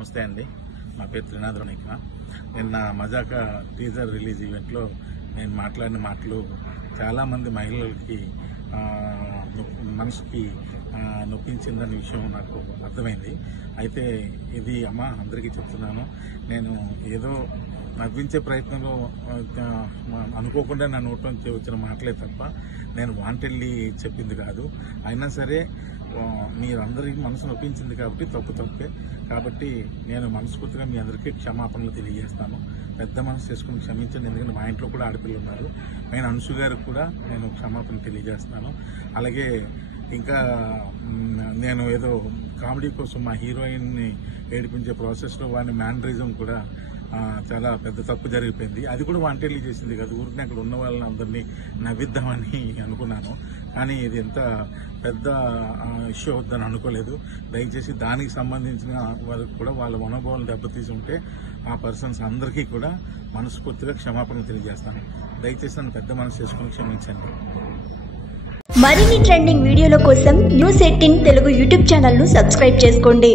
నమస్తే అండి. నా పేరు త్రినాథ్. నిన్న మజాక టీజర్ రిలీజ్ ఈవెంట్లో నేను మాట్లాడిన మాటలు చాలామంది మహిళలకి మనసుకి నొప్పించిందనే విషయం నాకు అర్థమైంది. అయితే ఇది అందరికీ చెప్తున్నాను. నేను ఏదో నవ్వించే ప్రయత్నంలో అనుకోకుండా నా నోటి నుంచి వచ్చిన మాటలే తప్ప నేను వాంటెళ్ళి చెప్పింది కాదు. అయినా సరే మీరందరికీ మనసు నొప్పించింది కాబట్టి తప్పే. కాబట్టి నేను మనస్ఫూర్తిగా మీ అందరికీ క్షమాపణలు తెలియజేస్తాను. పెద్ద మనసు చేసుకుని క్షమించండి. ఎందుకంటే మా ఇంట్లో కూడా ఆడపిల్లలు ఉన్నారు. నేను అంశు గారికి కూడా నేను క్షమాపణ తెలియజేస్తాను. అలాగే ఇంకా నేను ఏదో కామెడీ కోసం మా హీరోయిన్ని ఏడిపించే ప్రాసెస్లో వాడిని మ్యానరిజం కూడా చాలా పెద్ద తప్పు జరిగిపోయింది. అది కూడా వాంటెళ్ళి చేసింది కాదు. ఊరికి అక్కడ ఉన్న వాళ్ళని అందరినీ నవ్విద్దామని అనుకున్నాను. కానీ ఇది ఎంత పెద్ద ఇష్యూ అవుద్దని అనుకోలేదు. దయచేసి దానికి సంబంధించిన వాళ్ళకి కూడా వాళ్ళ మనోభావాలు దెబ్బతీసి ఉంటే ఆ పర్సన్స్ అందరికీ కూడా మనస్ఫూర్తిగా క్షమాపణ తెలియజేస్తాను. దయచేసి నన్ను పెద్ద మనసు చేసుకుని క్షమించండి. మరిన్ని ట్రెండింగ్ వీడియోల కోసం న్యూస్ 18 తెలుగు యూట్యూబ్ ఛానల్ ను సబ్స్క్రైబ్ చేసుకోండి.